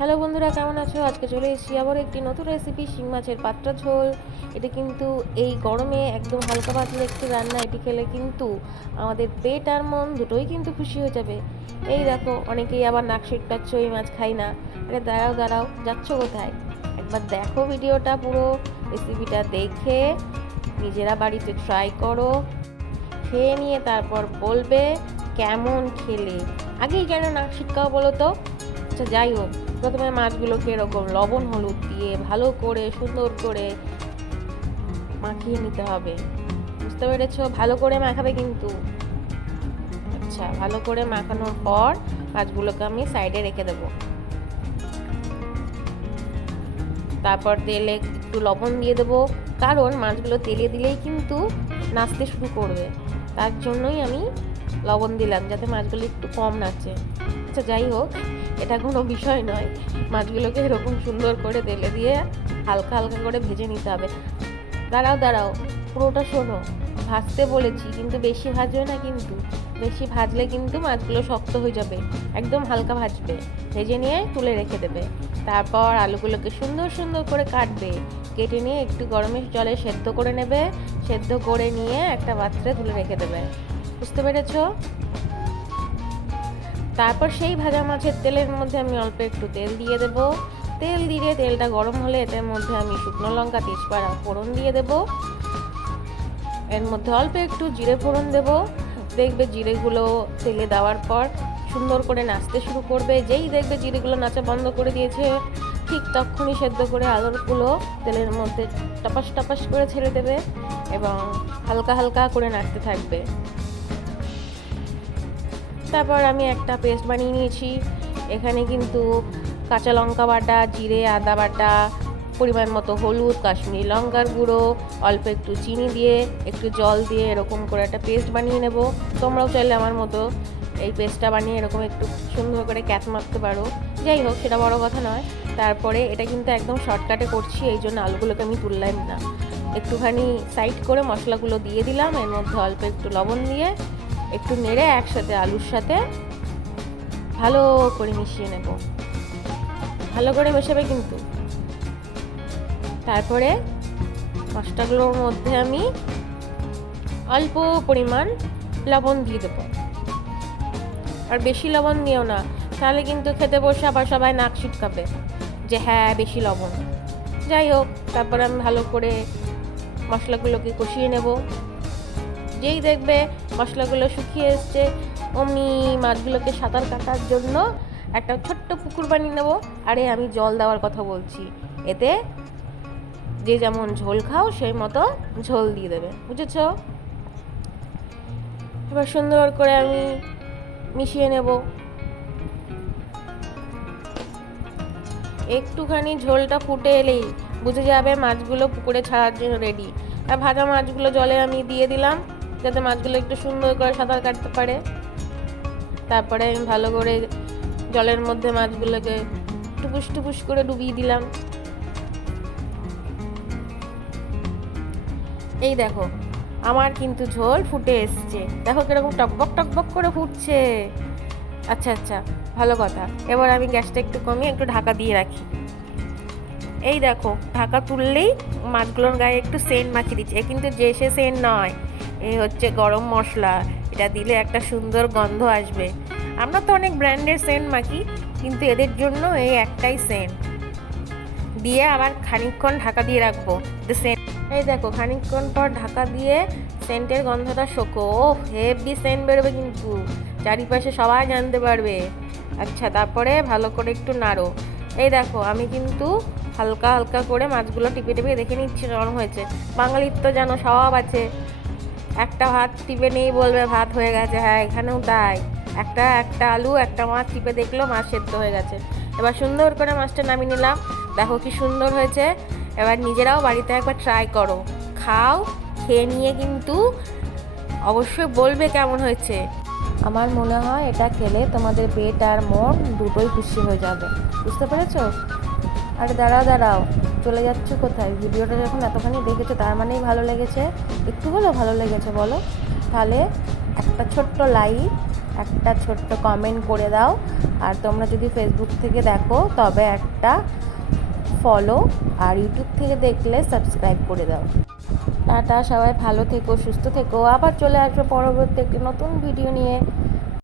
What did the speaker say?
Hello বন্ধুরা, কেমন আছো? আজকে চলে এসেছি আবার একটি নতুন রেসিপি, শিং মাছের পাতলা ঝোল। এটা কিন্তু এই গরমে একদম হালকা পাতলা একটি রান্না। এটি খেলে কিন্তু আমাদের পেট আর মন দুটোই কিন্তু খুশি হয়ে যাবে। এই দেখো, অনেকেই আবার নাক সিটকাচ্ছ, এই মাছ খাই না। আরে দাঁড়াও দাঁড়াও, যাচ্ছ কোথায়? একবার দেখো ভিডিওটা, পুরো রেসিপিটা দেখে নিজেরা বাড়িতে ট্রাই করো, খেয়ে নিয়ে তারপর বলবে কেমন খেলে। আগেই কেন নাক সিটকাও বলো তো? আচ্ছা যাই হোক, প্রথমে মাছগুলোকে এরকম লবণ হলুদ দিয়ে ভালো করে সুন্দর করে মাখিয়ে নিতে হবে। বুঝতে পেরেছো? ভালো করে মাখাবে কিন্তু। আচ্ছা, ভালো করে মাখানোর পর মাছগুলোকে আমি সাইডে রেখে দেবো। তারপর তেলে একটু লবণ দিয়ে দেবো, কারণ মাছগুলো তেলে দিলেই কিন্তু নাচতে শুরু করবে। তার জন্যই আমি লবণ দিলাম, যাতে মাছগুলো একটু কম নাচে। আচ্ছা যাই হোক, এটা কোনো বিষয় নয়। মাছগুলোকে এরকম সুন্দর করে তেলে দিয়ে হালকা হালকা করে ভেজে নিতে হবে। দাঁড়াও দাঁড়াও, পুরোটা শোনো। ভাজতে বলেছি, কিন্তু বেশি ভাজবে না কিন্তু। বেশি ভাজলে কিন্তু মাছগুলো শক্ত হয়ে যাবে। একদম হালকা ভাজবে, ভেজে নিয়ে তুলে রেখে দেবে। তারপর আলুগুলোকে সুন্দর সুন্দর করে কাটবে, কেটে নিয়ে একটু গরমের জলে সেদ্ধ করে নেবে। সেদ্ধ করে নিয়ে একটা পাত্রে তুলে রেখে দেবে। বুঝতে পেরেছো? তারপর সেই ভাজা মাছের তেলের মধ্যে আমি অল্প একটু তেল দিয়ে দেবো। তেল দিয়ে তেলটা গরম হলে এটার মধ্যে আমি শুকনো লঙ্কা তেজপাতা ফোড়ন দিয়ে দেবো। এর মধ্যে অল্প একটু জিরে ফোড়ন দেবো। দেখবে জিরেগুলো তেলে দেওয়ার পর সুন্দর করে নাচতে শুরু করবে। যেই দেখবে জিরেগুলো নাচা বন্ধ করে দিয়েছে, ঠিক তখনই সেদ্ধ করে আলুগুলো তেলের মধ্যে টপাস টপাস করে ছেড়ে দেবে এবং হালকা হালকা করে নাড়তে থাকবে। তারপর আমি একটা পেস্ট বানিয়ে নিয়েছি। এখানে কিন্তু কাঁচা লঙ্কা বাটা, জিরে আদা বাটা, পরিমাণ মতো হলুদ, কাশ্মীরি লঙ্কার গুঁড়ো, অল্প একটু চিনি দিয়ে একটু জল দিয়ে এরকম করে একটা পেস্ট বানিয়ে নেব। তোমরাও চাইলে আমার মতো এই পেস্টটা বানিয়ে এরকম একটু সুন্দর করে ক্যাচ মারতে পারো। যাই হোক, সেটা বড় কথা নয়। তারপরে এটা কিন্তু একদম শর্টকাটে করছি, এই জন্য আলুগুলোকে আমি তুললাম না। একটুখানি সাইড করে মশলাগুলো দিয়ে দিলাম, এর মধ্যে অল্প একটু লবণ দিয়ে একটু নেড়ে একসাথে আলুর সাথে ভালো করে মিশিয়ে নেব। ভালো করে মেশাবে কিন্তু। তারপরে মশলাগুলোর মধ্যে আমি অল্প পরিমাণ লবণ দিয়ে দেবো। আর বেশি লবণ দিও না, তাহলে কিন্তু খেতে বসে আবার সবাই নাক ছিটকাবে যে হ্যাঁ বেশি লবণ। যাই হোক, তারপর আমি ভালো করে মশলাগুলোকে কষিয়ে নেব। যেই দেখবে মশলাগুলো শুকিয়ে এসছে, অমনি মাছগুলোকে সাঁতার কাটার জন্য একটা ছোট্ট পুকুর বানিয়ে নেব। আরে আমি জল দেওয়ার কথা বলছি। এতে যে যেমন ঝোল খাও সেই মতো ঝোল দিয়ে দেবে। বুঝেছো? এবার সুন্দর করে আমি মিশিয়ে নেব। একটুখানি ঝোলটা ফুটে এলেই বুঝে যাবে মাছগুলো পুকুরে ছাড়ার জন্য রেডি। আর ভাজা মাছগুলো জলে আমি দিয়ে দিলাম, যাতে মাছগুলো একটু সুন্দর করে সাঁতার কাটতে পারে। তারপরে আমি ভালো করে জলের মধ্যে মাছগুলোকে টুপুস টুপুস করে ডুবিয়ে দিলাম। এই দেখো, আমার কিন্তু ঝোল ফুটে এসছে। দেখো কিরকম টকবক টকবক করে ফুটছে। আচ্ছা আচ্ছা, ভালো কথা। এবার আমি গ্যাসটা একটু কমিয়ে একটু ঢাকা দিয়ে রাখি। এই দেখো, ঢাকা তুললেই মাছগুলোর গায়ে একটু সেন্ট মাখিয়ে দিচ্ছে। কিন্তু যে সে সেন্ট নয়, এই হচ্ছে গরম মশলা। এটা দিলে একটা সুন্দর গন্ধ আসবে। আমরা তো অনেক ব্র্যান্ডের সেন্ট মাখি, কিন্তু এদের জন্য এই একটাই সেন্ট দিয়ে আবার খানিকক্ষণ ঢাকা দিয়ে রাখবো। সেন্ট, এই দেখো খানিকক্ষণ পর ঢাকা দিয়ে সেন্টের গন্ধটা শোকো। ও হেভি সেন্ট বেরোবে কিন্তু, চারিপাশে সবাই জানতে পারবে। আচ্ছা, তারপরে ভালো করে একটু নাড়ো। এই দেখো, আমি কিন্তু হালকা হালকা করে মাছগুলো টিপে টিপে দেখে নিচ্ছি নরম হয়েছে। বাঙালির তো জানো স্বভাব আছে, একটা ভাত টিপে নেই বলবে ভাত হয়ে গেছে। হ্যাঁ, এখানেও তাই। একটা একটা আলু একটা মাছ টিপে দেখলো মাছ সেদ্ধ হয়ে গেছে। এবার সুন্দর করে মাছটা নামিয়ে নিলাম। দেখো কি সুন্দর হয়েছে। এবার নিজেরাও বাড়িতে একবার ট্রাই করো, খাও। খেয়ে নিয়ে কিন্তু অবশ্যই বলবে কেমন হয়েছে। আমার মনে হয় এটা খেলে তোমাদের পেট আর মন দুটোই খুশি হয়ে যাবে। বুঝতে পেরেছো? আরে দাঁড়াও দাঁড়াও, চলে যাচ্ছ কোথায়? ভিডিওটা যখন এতখানি দেখেছো তার মানেই ভালো লেগেছে। একটু হলেও ভালো লেগেছে বলো? তাহলে একটা ছোট্ট লাইক, একটা ছোট্ট কমেন্ট করে দাও। আর তোমরা যদি ফেসবুক থেকে দেখো তবে একটা ফলো, আর ইউটিউব থেকে দেখলে সাবস্ক্রাইব করে দাও। টাটা, সবাই ভালো থেকো, সুস্থ থেকো। আবার চলে আসবো পরবর্তী একটি নতুন ভিডিও নিয়ে।